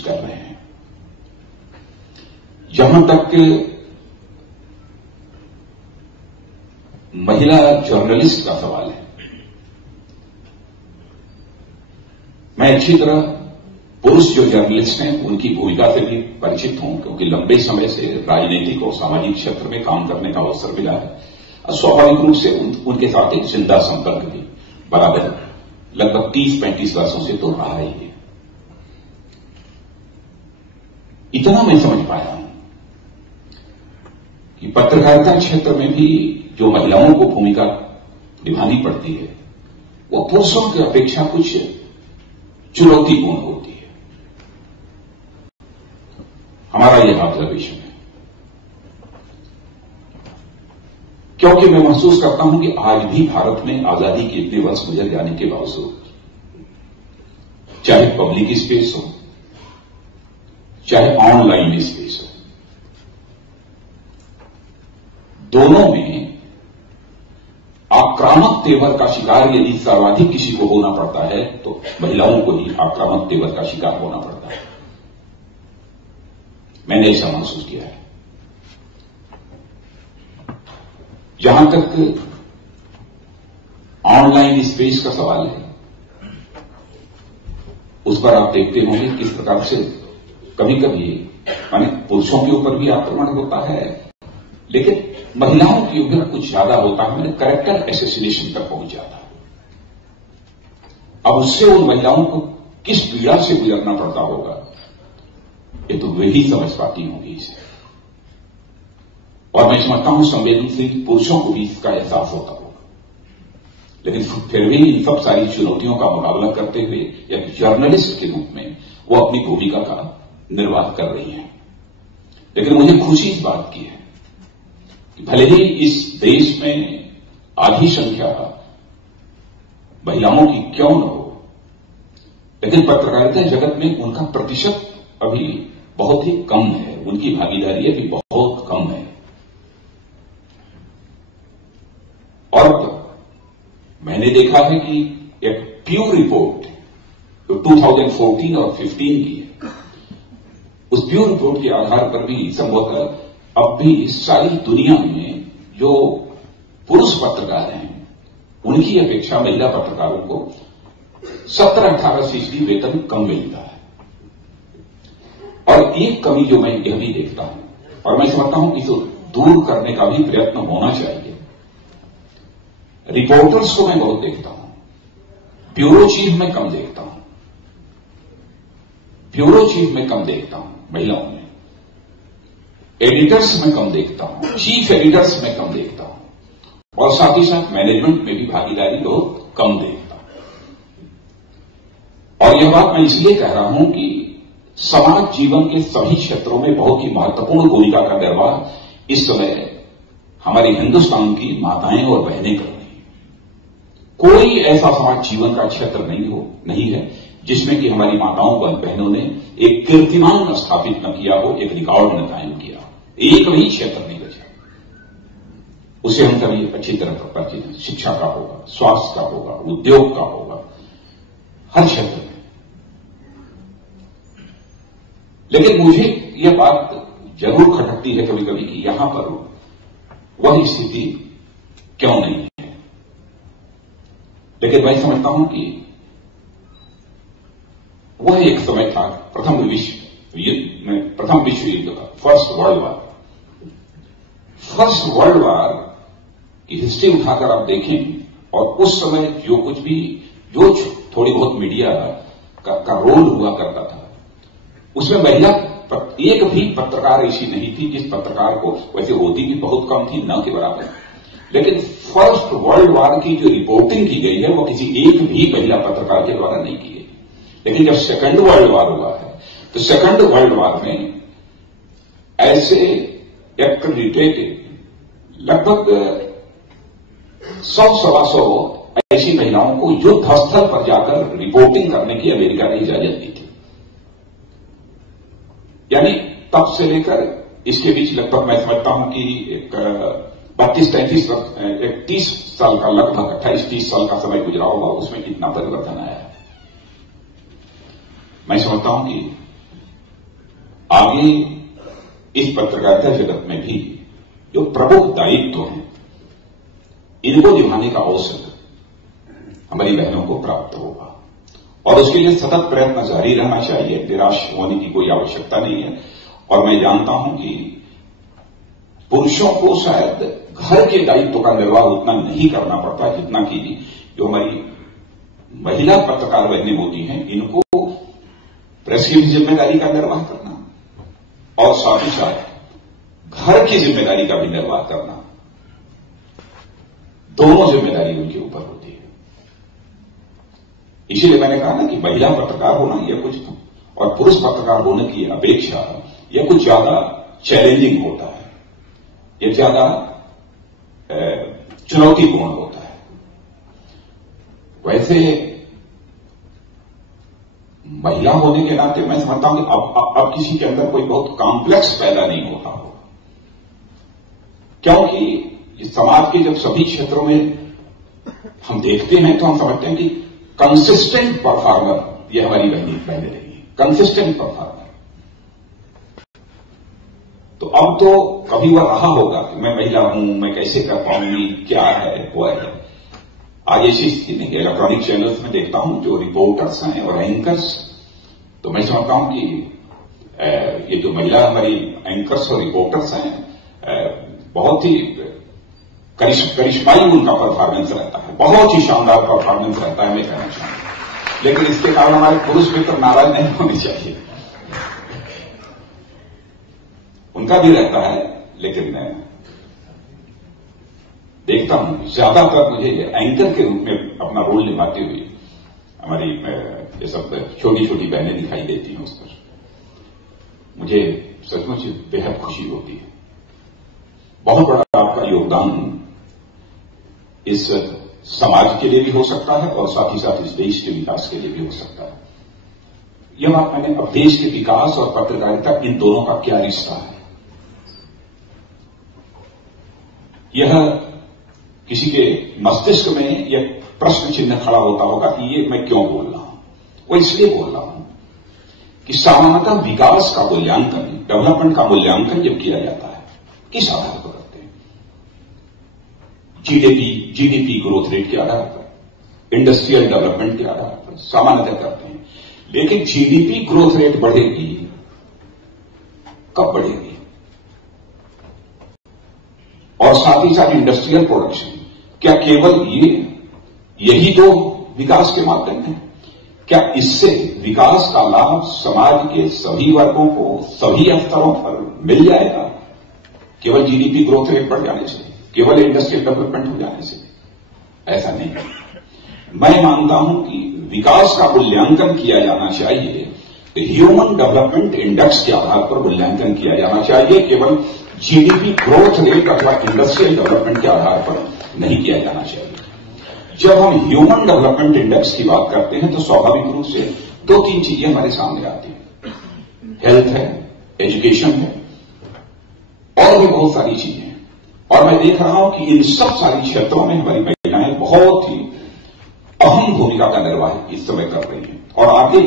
कर रहे हैं। जहां तक महिला जर्नलिस्ट का सवाल है, मैं अच्छी तरह पुरुष जो जर्नलिस्ट हैं उनकी भूमिका से भी परिचित हूं, क्योंकि लंबे समय से राजनीतिक और सामाजिक क्षेत्र में काम करने का अवसर मिला है और स्वाभाविक रूप से उनके साथ एक जिंदा संपर्क भी बराबर लगभग 30-35 वर्षों से तो रहा ही है। इतना मैं समझ पाया हूं कि पत्रकारिता क्षेत्र में भी जो महिलाओं को भूमिका निभानी पड़ती है वो पुरुषों की अपेक्षा कुछ चुनौतीपूर्ण होती है। हमारा यह ऑब्जर्वेशन है, क्योंकि मैं महसूस करता हूं कि आज भी भारत में आजादी के इतने वर्ष गुजर जाने के बावजूद, चाहे पब्लिक स्पेस हो चाहे ऑनलाइन स्पेस हो, दोनों में आक्रामक तेवर का शिकार यदि सर्वाधिक किसी को होना पड़ता है तो महिलाओं को ही आक्रामक तेवर का शिकार होना पड़ता है। मैंने ऐसा महसूस किया है। जहां तक ऑनलाइन स्पेस का सवाल है, उस पर आप देखते होंगे किस प्रकार से कभी कभी माने पुरुषों के ऊपर भी आक्रमण होता है, लेकिन महिलाओं के ऊपर कुछ ज्यादा होता है, मैंने कैरेक्टर एसेसिनेशन तक पहुंच जाता है। अब उससे उन महिलाओं को किस पीड़ा से गुजरना पड़ता होगा, ये तो वे ही समझ पाती होंगी इसे। और मैं समझता हूं संवेदनशील पुरुषों को भी इसका एहसास होता होगा, लेकिन फिर भी इन सब सारी चुनौतियों का मुकाबला करते हुए एक जर्नलिस्ट के रूप में वो अपनी भूमिका का निर्वाह कर रही हैं। लेकिन मुझे खुशी इस बात की है कि भले ही इस देश में आधी संख्या महिलाओं की क्यों न हो, लेकिन पत्रकारिता जगत में उनका प्रतिशत अभी बहुत ही कम है, उनकी भागीदारी अभी बहुत कम है। और मैंने देखा है कि एक प्यू रिपोर्ट जो 2014 और 15 की है, उस प्यू रिपोर्ट के आधार पर भी संभवतः अब भी सारी दुनिया में जो पुरुष पत्रकार हैं उनकी अपेक्षा महिला पत्रकारों को 17-18% वेतन कम मिलता है। और एक कमी जो मैं यह भी देखता हूं और मैं समझता हूं कि इसे दूर करने का भी प्रयत्न होना चाहिए, रिपोर्टर्स को मैं बहुत देखता हूं, ब्यूरो चीफ में कम देखता हूं, ब्यूरो चीफ में कम देखता हूं महिलाओं में, एडिटर्स में कम देखता हूं, चीफ एडिटर्स में कम देखता हूं, और साथ ही साथ मैनेजमेंट में भी भागीदारी बहुत कम देखता हूं। और यह बात मैं इसलिए कह रहा हूं कि समाज जीवन के सभी क्षेत्रों में बहुत ही महत्वपूर्ण भूमिका का निर्वाह इस समय हमारे हिंदुस्तान की माताएं और बहनें कर रही हैं। कोई ऐसा समाज जीवन का क्षेत्र नहीं है जिसमें कि हमारी माताओं व बहनों ने एक कीर्तिमान स्थापित न किया हो, एक रिकॉर्ड न कायम किया हो। एक भी क्षेत्र नहीं बचा, उसे हम सभी अच्छी तरह परिचित हैं। शिक्षा का होगा, स्वास्थ्य का होगा, उद्योग का होगा, हर क्षेत्र में। लेकिन मुझे यह बात जरूर खटकती है कभी कभी कि यहां पर वह स्थिति क्यों नहीं है। लेकिन मैं समझता हूं कि वह एक समय था प्रथम विश्व युद्ध का, फर्स्ट वर्ल्ड वार की हिस्ट्री उठाकर आप देखें और उस समय जो कुछ भी जो थोड़ी बहुत मीडिया का रोल हुआ करता था, उसमें महिला एक भी पत्रकार ऐसी नहीं थी जिस पत्रकार को, वैसे होती भी बहुत कम थी, न के बराबर, लेकिन फर्स्ट वर्ल्ड वार की जो रिपोर्टिंग की गई है वो किसी एक भी महिला पत्रकार के द्वारा नहीं की गई। लेकिन जब सेकंड वर्ल्ड वार हुआ है तो सेकंड वर्ल्ड वार में ऐसे एक्रेडिटेटेड लगभग 100-125 ऐसी महिलाओं को युद्ध स्थल पर जाकर रिपोर्टिंग करने की अमेरिका ने इजाजत दी थी। यानी तब से लेकर इसके बीच लगभग मैं समझता हूं कि एक 32-33 एक 30 साल का, लगभग 28-30 साल का समय गुजरा होगा, उसमें कितना परिवर्तन आया है। मैं समझता हूं कि आगे इस पत्रकारिता जगत में भी जो प्रमुख दायित्व हैं, इनको निभाने का अवसर हमारी बहनों को प्राप्त होगा और उसके लिए सतत प्रयत्न जारी रहना चाहिए। निराश होने की कोई आवश्यकता नहीं है। और मैं जानता हूं कि पुरुषों को शायद घर के दायित्व का निर्वाह उतना नहीं करना पड़ता जितना कि जो हमारी महिला पत्रकार बहनें होती हैं, इनको प्रेस की भी जिम्मेदारी का निर्वाह करना और साथ ही साथ घर की जिम्मेदारी का भी निर्वाह करना, दोनों जिम्मेदारी उनके ऊपर होती है। इसीलिए मैंने कहा ना कि महिला पत्रकार होना यह कुछ तो, और पुरुष पत्रकार होने की अपेक्षा यह कुछ ज्यादा चैलेंजिंग होता है, यह ज्यादा चुनौतीपूर्ण होता है। वैसे महिला होने के नाते मैं समझता हूं कि अब किसी के अंदर कोई बहुत कॉम्प्लेक्स पैदा नहीं होता होगा, क्योंकि समाज के जब सभी क्षेत्रों में हम देखते हैं तो हम समझते हैं कि कंसिस्टेंट परफॉर्मर ये हमारी बहनें रही, कंसिस्टेंट परफॉर्मर। तो अब तो कभी वह रहा होगा कि मैं महिला हूं, मैं कैसे कर पाऊंगी, क्या है वो है। आज ऐसी स्थिति नहीं है। इलेक्ट्रॉनिक चैनल्स में देखता हूं जो रिपोर्टर्स हैं और एंकर्स, तो मैं समझता हूं कि ये जो महिला हमारी एंकर्स और रिपोर्टर्स हैं, बहुत ही करिश्माई उनका परफॉर्मेंस रहता है, बहुत ही शानदार परफॉर्मेंस रहता है, मैं कहना चाहूंगा। लेकिन इसके कारण हमारे पुरुष मित्र नाराज नहीं होने चाहिए, उनका भी रहता है। लेकिन मैं देखता हूं ज्यादातर मुझे एंकर के रूप में अपना रोल निभाते हुए हमारी ये सब छोटी छोटी बहनें दिखाई देती हैं, उस पर मुझे सचमुच बेहद खुशी होती है। बहुत बड़ा आपका योगदान इस समाज के लिए भी हो सकता है और साथ ही साथ इस देश के विकास के लिए भी हो सकता है। यह बात मैंने, अब देश के विकास और पत्रकारिता, इन दोनों का क्या रिश्ता है, यह किसी के मस्तिष्क में यह प्रश्न चिन्ह खड़ा होता होगा कि ये मैं क्यों बोल रहा हूं। वो इसलिए बोल रहा हूं कि सामान्यतः विकास का मूल्यांकन, डेवलपमेंट का मूल्यांकन जब किया जाता है, किस आधार पर करते हैं? जीडीपी ग्रोथ रेट के आधार पर, इंडस्ट्रियल डेवलपमेंट के आधार पर सामान्यतः करते हैं। लेकिन जीडीपी ग्रोथ रेट बढ़ेगी कब बढ़ेगी, और साथ ही साथ इंडस्ट्रियल प्रोडक्शन, क्या केवल यही दो विकास के माध्यम है? क्या इससे विकास का लाभ समाज के सभी वर्गों को सभी स्तरों पर मिल जाएगा केवल जीडीपी ग्रोथ रेट बढ़ जाने से, केवल इंडस्ट्रियल डेवलपमेंट हो जाने से? ऐसा नहीं है। मैं मानता हूं कि विकास का मूल्यांकन किया जाना चाहिए, ह्यूमन डेवलपमेंट इंडेक्स के आधार पर मूल्यांकन किया जाना चाहिए, केवल जीडीपी ग्रोथ रेट अथवा इंडस्ट्रियल डेवलपमेंट के आधार पर नहीं किया जाना चाहिए। जब हम ह्यूमन डेवलपमेंट इंडेक्स की बात करते हैं तो स्वाभाविक रूप से दो तीन चीजें हमारे सामने आती हैं, हेल्थ है, एजुकेशन है, और भी बहुत सारी चीजें हैं। और मैं देख रहा हूं कि इन सब सारी क्षेत्रों में हमारी महिलाएं बहुत ही अहम भूमिका का निर्वाह इस समय कर रही हैं, और आगे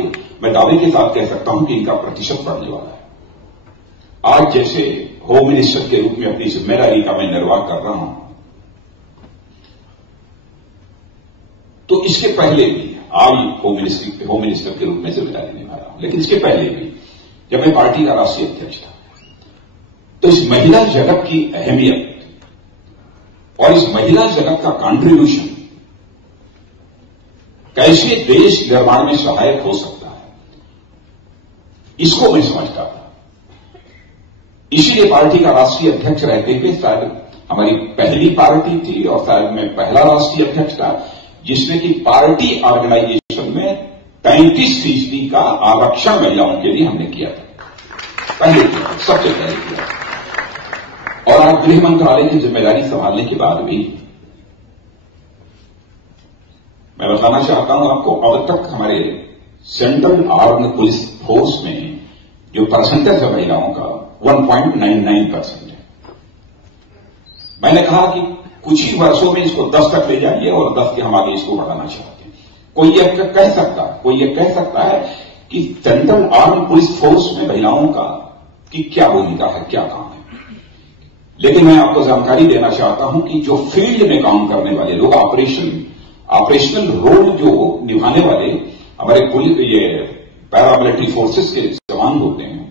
मैं दावे के साथ कह सकता हूं कि इनका प्रतिशत बढ़ने वाला है। आज जैसे होम मिनिस्टर के रूप में अपनी जिम्मेदारी का मैं निर्वाह कर रहा हूं, तो इसके पहले भी आज होम मिनिस्टर के रूप में जिम्मेदारी निभा रहा हूं, लेकिन इसके पहले भी जब मैं पार्टी का राष्ट्रीय अध्यक्ष था, तो इस महिला जगत की अहमियत और इस महिला जगत का कंट्रीब्यूशन कैसे देश निर्माण में सहायक हो सकता है, इसको मैं समझता था। इसीलिए पार्टी का राष्ट्रीय अध्यक्ष रहते हुए शायद हमारी पहली पार्टी थी और शायद मैं पहला राष्ट्रीय अध्यक्ष था जिसने कि पार्टी ऑर्गेनाइजेशन में 35% का आरक्षण महिलाओं के लिए हमने किया था, पहले किया, सबसे पहले किया। और आज गृह मंत्रालय की जिम्मेदारी संभालने के बाद भी मैं बताना चाहता हूं आपको, अब तक हमारे सेंट्रल आर्म्ड पुलिस फोर्स में जो परसेंटेज है महिलाओं का 1.99% है। मैंने कहा कि कुछ ही वर्षों में इसको 10 तक ले जाइए और 10 के हम आगे इसको बढ़ाना चाहते हैं। कोई यह कह सकता है कि सेंट्रल आर्म्ड पुलिस फोर्स में महिलाओं का कि क्या भूमिका है, क्या काम है। लेकिन मैं आपको जानकारी देना चाहता हूं कि जो फील्ड में काम करने वाले लोग, ऑपरेशनल रोल जो निभाने वाले हमारे पुलिस, ये पैरामिलिट्री फोर्सेस के जवान होते हैं,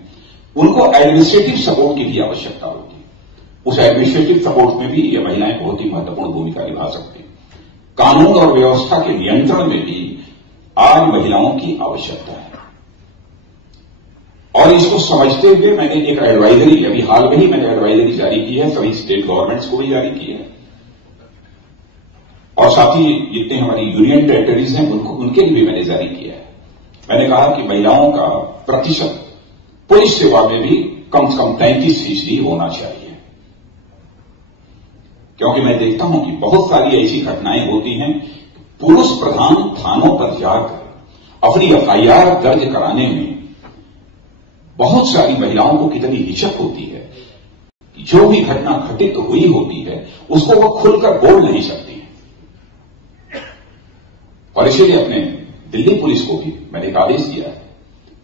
उनको एडमिनिस्ट्रेटिव सपोर्ट की भी आवश्यकता होती है। उस एडमिनिस्ट्रेटिव सपोर्ट में भी ये महिलाएं बहुत ही महत्वपूर्ण भूमिका निभा सकती हैं। कानून और व्यवस्था के नियंत्रण में भी आज महिलाओं की आवश्यकता है। और इसको समझते हुए मैंने एक एडवाइजरी, अभी हाल में ही मैंने एडवाइजरी जारी की है, सभी स्टेट गवर्नमेंट्स को भी जारी की है, और साथ ही जितने हमारी यूनियन टेरिटरीज हैं उनके लिए भी मैंने जारी किया है। मैंने कहा कि महिलाओं का प्रतिशत पुलिस सेवा में भी कम से कम 33% होना चाहिए, क्योंकि मैं देखता हूं कि बहुत सारी ऐसी घटनाएं होती हैं, पुरुष प्रधान थानों पर जाकर अपनी एफआईआर दर्ज कराने में बहुत सारी महिलाओं को कितनी हिचक होती है। जो भी घटना घटित हुई होती है उसको वो खुलकर बोल नहीं सकती है। और इसलिए अपने दिल्ली पुलिस को भी मैंने एक आदेश दिया है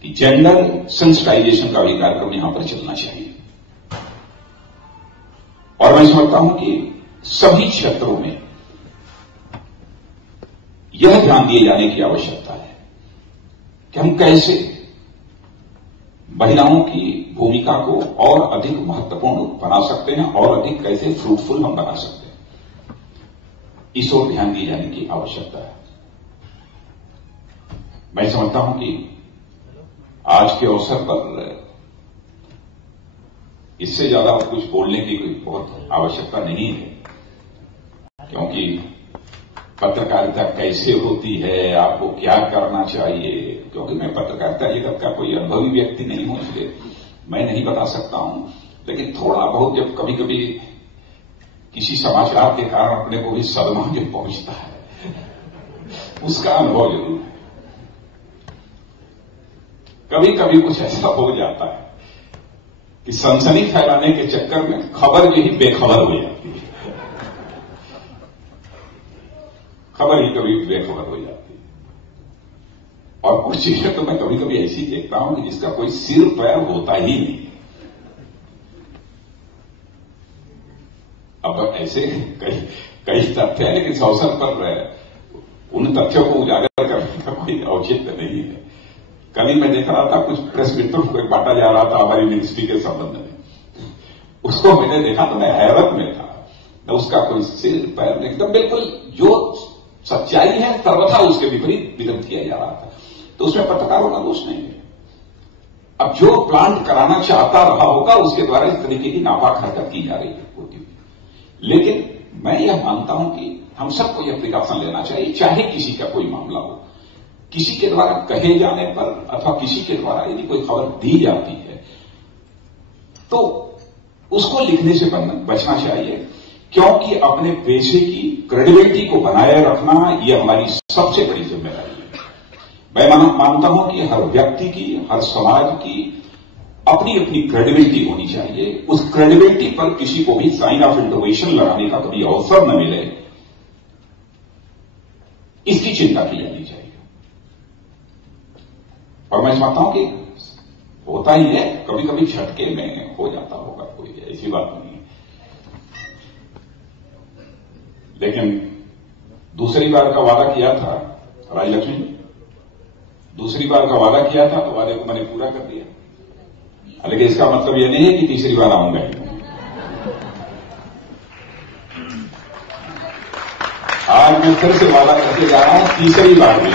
कि जेंडर सेंसिटाइजेशन का भी कार्यक्रम यहां पर चलना चाहिए। और मैं समझता हूं कि सभी क्षेत्रों में यह ध्यान दिए जाने की आवश्यकता है कि हम कैसे महिलाओं की भूमिका को और अधिक महत्वपूर्ण बना सकते हैं और अधिक कैसे फ्रूटफुल हम बना सकते हैं, इस ओर ध्यान दिए जाने की आवश्यकता है। मैं समझता हूं कि आज के अवसर पर इससे ज्यादा कुछ बोलने की कोई बहुत आवश्यकता नहीं है, क्योंकि पत्रकारिता कैसे होती है, आपको क्या करना चाहिए, क्योंकि मैं पत्रकारिता जगत का कोई अनुभवी व्यक्ति नहीं हूं, इसलिए मैं नहीं बता सकता हूं। लेकिन थोड़ा बहुत जब कभी कभी किसी समाचार के कारण अपने को भी सदमा जो पहुंचता है, उसका अनुभव जरूर है। कभी कभी कुछ ऐसा हो जाता है कि सनसनी फैलाने के चक्कर में खबर जो ही बेखबर हो जाती है, खबर ही कभी बेखबर हो जाती है। और कुछ चीजें तो मैं कभी कभी ऐसी देखता हूं कि जिसका कोई सिर पैर होता ही नहीं। अब ऐसे कई तथ्य हैं, लेकिन इस अवसर पर उन तथ्यों को उजागर करने का कोई औचित्य नहीं है। कल ही मैं देख रहा था, कुछ प्रेस मित्रों को बांटा जा रहा था हमारी मिनिस्ट्री के संबंध में, उसको मैंने देखा तो मैं हैरत में था। उसका कोई सिर पैर एकदम बिल्कुल जो सच्चाई है सर्वथा उसके विपरीत वितरित किया जा रहा था, तो उसमें पत्रकारों का दोष नहीं है। अब जो प्लांट कराना चाहता रहा होगा उसके द्वारा इस तरीके की नापाक हरकत की जा रही होती है। लेकिन मैं यह मानता हूं कि हम सबको यह प्रिकॉशन लेना चाहिए, चाहे किसी का कोई मामला हो, किसी के द्वारा कहे जाने पर अथवा किसी के द्वारा यदि कोई खबर दी जाती है तो उसको लिखने से बचना चाहिए, क्योंकि अपने पेशे की क्रेडिबिलिटी को बनाए रखना यह हमारी सबसे बड़ी जिम्मेदारी है। मैं मानता हूं कि हर व्यक्ति की, हर समाज की अपनी अपनी क्रेडिबिलिटी होनी चाहिए। उस क्रेडिबिलिटी पर किसी को भी साइन ऑफ इंटरोगेशन लगाने का कभी अवसर न मिले, इसकी चिंता की जानी चाहिए। और मैं समझता हूं कि होता ही है, कभी कभी झटके में हो जाता होगा, कोई ऐसी बात नहीं है। लेकिन दूसरी बार का वादा किया था राजलक्ष्मी, दूसरी बार का वादा किया था तो वादे को मैंने पूरा कर दिया। लेकिन इसका मतलब यह नहीं है कि तीसरी बार आऊंगा ही। आज मैं फिर से वादा करके जा रहा हूं, तीसरी बार भी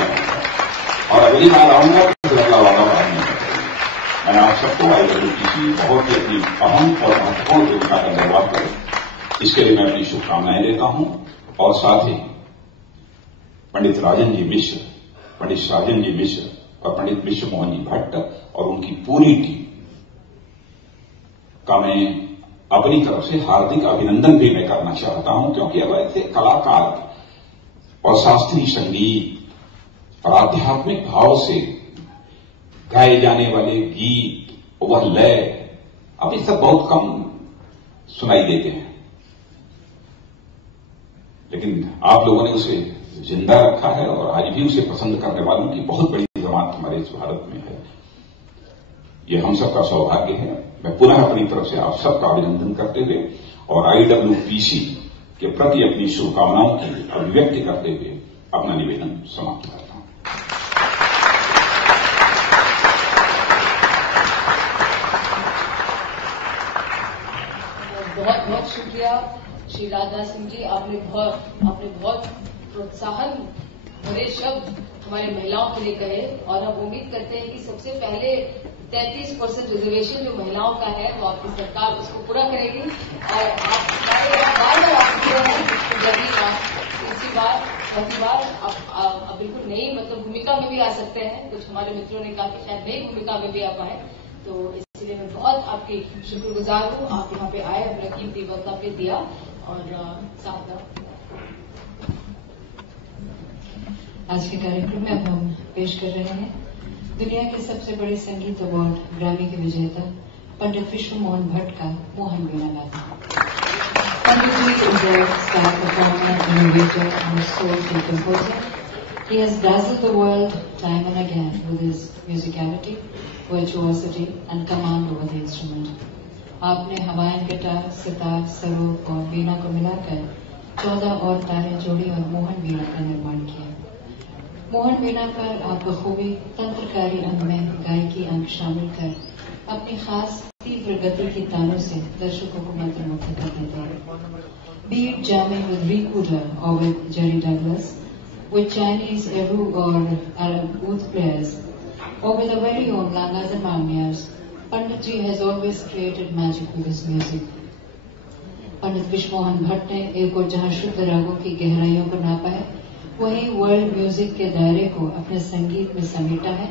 और अगली बार आऊंगा तो फिर अगला वादा नहीं। मैं आप सबको आईडब्ल्यूटीसी बहुत ही अपनी अहम और महत्वपूर्ण भूमिका का निर्वाह करें, इसके लिए मैं अपनी शुभकामनाएं देता हूं। और साथ ही पंडित राजन जी मिश्र, पंडित साजन जी मिश्र और पंडित विश्व मोहन जी भट्ट और उनकी पूरी टीम का मैं अपनी तरफ से हार्दिक अभिनंदन भी मैं करना चाहता हूं, क्योंकि अब ऐसे कलाकार और शास्त्रीय संगीत और आध्यात्मिक भाव से गाए जाने वाले गीत, वह लय अब ये सब बहुत कम सुनाई देते हैं। लेकिन आप लोगों ने उसे जिंदा रखा है और आज भी उसे पसंद करने वालों की बहुत बड़ी जमात हमारे इस भारत में है। ये हम सबका सौभाग्य है। मैं पुनः अपनी तरफ से आप सबका अभिनंदन करते हुए और IWPC के प्रति अपनी शुभकामनाओं की अभिव्यक्ति करते हुए अपना निवेदन समाप्त करता हूं। बहुत बहुत शुक्रिया श्री राजनाथ सिंह जी। आपने बहुत प्रोत्साहन भरे शब्द हमारे महिलाओं के लिए कहे और हम उम्मीद करते हैं कि सबसे पहले 33% रिजर्वेशन जो महिलाओं का है वो आपकी सरकार उसको पूरा करेगी और आप बार-बार जल्दी आप तीसरी बार चौथी बार आप बिल्कुल नई भूमिका में भी आ सकते हैं। कुछ हमारे मित्रों ने कहा कि शायद नई भूमिका में भी आ पाए, तो इसलिए मैं बहुत आपकी शुक्रगुजार हूं। आप यहाँ पे आए, अपना कीमती वक्त आपने दिया और साथ आज के कार्यक्रम में अब हम पेश कर रहे हैं दुनिया के सबसे बड़े संगीत अवार्ड ग्रैमी के विजेता पंडित विश्व मोहन भट्ट का मोहन वीणा गाथा। पंडित जी is a star performer, innovator, and a soulful composer. He has dazzled the world time and again with his musicality, virtuosity, and command over the instrument. आपने हवाइन गिटार, सितार, सरोद और वीणा को मिलाकर 14 और तारें जोड़ी और मोहन वीणा का निर्माण किया। मोहन वीणा पर आप बखूबी तंत्रकारी अंग में गायकी अंग शामिल कर अपनी खास तीव्र गति की तानों से दर्शकों को मंत्रमुग्ध कर देते हैं। Be it jamming with Rick Uder or with Jerry Douglas, with Chinese Eru or Arab oud players, or with our very own Langas and Malmias, Pandit ji has always created magic with his music. पंडित विश्व मोहन भट्ट ने एक और जहां शुद्ध रागों की गहराइयों को नापा है, वहीं वर्ल्ड म्यूजिक के दायरे को अपने संगीत में समेटा है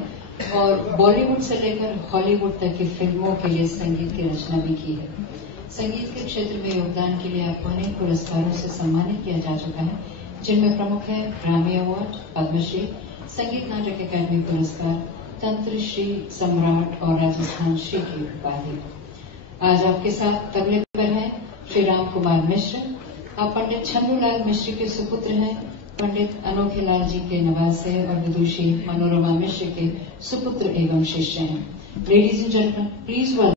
और बॉलीवुड से लेकर हॉलीवुड तक की फिल्मों के लिए संगीत की रचना भी की है। संगीत के क्षेत्र में योगदान के लिए आपको अनेक पुरस्कारों से सम्मानित किया जा चुका है, जिनमें प्रमुख है ग्रामी अवार्ड, पद्मश्री, संगीत नाटक अकादमी पुरस्कार, तंत्र श्री, सम्राट और राजस्थान श्री की उपाधि। आज आपके साथ तबले पर हैं श्री राम कुमार मिश्र। आप पंडित छन्नूलाल मिश्र के सुपुत्र हैं, पंडित अनोखेलाल जी के नवासे और विदुषी मनोरमा मिश्र के सुपुत्र एवं शिष्य हैं। Ladies and gentleman, please welcome